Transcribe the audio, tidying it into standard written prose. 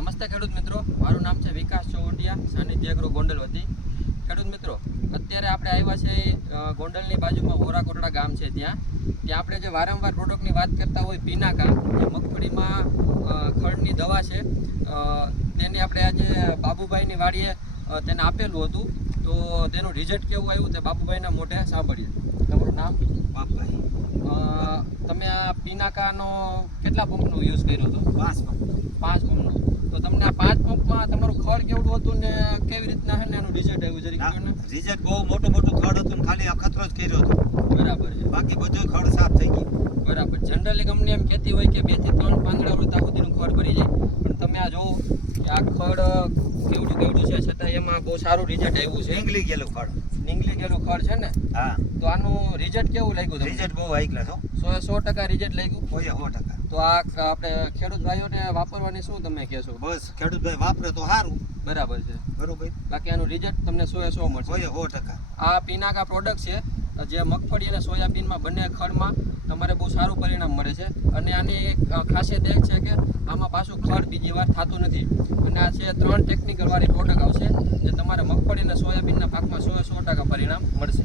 નમસ્તે ખેડૂત મિત્રો, મારું નામ છે વિકાસ ચોવડિયા, સાનિધ્ય એગ્રો ગોંડલ વતી. ખેડૂત મિત્રો, અત્યારે આપણે આવ્યા છે ગોંડલની બાજુમાં વોરાકોટડા ગામ છે. ત્યાં આપણે જે વારંવાર પ્રોડક્ટની વાત કરતા હોય પિનાકા, જે મગફળીમાં ખડની દવા છે, તેની આપણે આજે બાબુભાઈની વાડીએ તેને આપેલું હતું. તો તેનું રિઝલ્ટ કેવું આવ્યું તે બાબુભાઈના મોઢે સાંભળીએ. તમારું નામ? બાપભાઈ. તમે આ પિનાકાનો કેટલા પંપનો યુઝ કર્યો હતો? 5 પંપ. 5 પંપનો. તો તમને આ 5 પંપમાં તમારું ખડ કેવડું હતું ને કેવી રીતના છે ને એનું રિઝલ્ટ આવ્યું જરી કહો ને. રિઝલ્ટ બહુ મોટું ખડ હતું ને ખાલી અખતરો જ કર્યો હતો. બરાબર છે. બાકી બધું ખડ સાફ થઈ ગયું. બરાબર. જનરલી કંપની એમ કહેતી હોય કે 2 થી 3 પાંદડા વૃત્તા સુધીનું ખડ ભરી જાય, પણ તમે આ જોવો કે આ ખડ કેવડું છે, છતાં એમાં બહુ સારું રિઝલ્ટ આવ્યું છે. નીકળી ગયેલું ખડ. નીકળી ગયેલું ખડ છે ને. હા. તો આનું રિઝલ્ટ કેવું લાગ્યું તમને? રિઝલ્ટ બહુ હાઈ ક્લાસ હો. 100% રિઝલ્ટ લાગ્યું. 100%. તો આ આપણે ખેડૂત ભાઈઓને વાપરવાની શું તમે કહેશો? બસ ખેડૂતભાઈ વાપરે તો સારું. બરાબર છે. બરોબર. બાકી આનું રિઝલ્ટ તમને 100% મળશે. 100%. આ પિનાકા પ્રોડક્ટ છે, જે મગફળી અને સોયાબીનમાં બંને ખડમાં તમારે બહુ સારું પરિણામ મળે છે. અને આની એક ખાસિયત એ છે કે આમાં પાછું ખડ બીજી વાર થતું નથી. અને આ છે 3 ટેકનિકલ વાળી પ્રોડક્ટ આવશે, જે તમારે મગફળી અને સોયાબીનના પાકમાં 100% પરિણામ મળશે.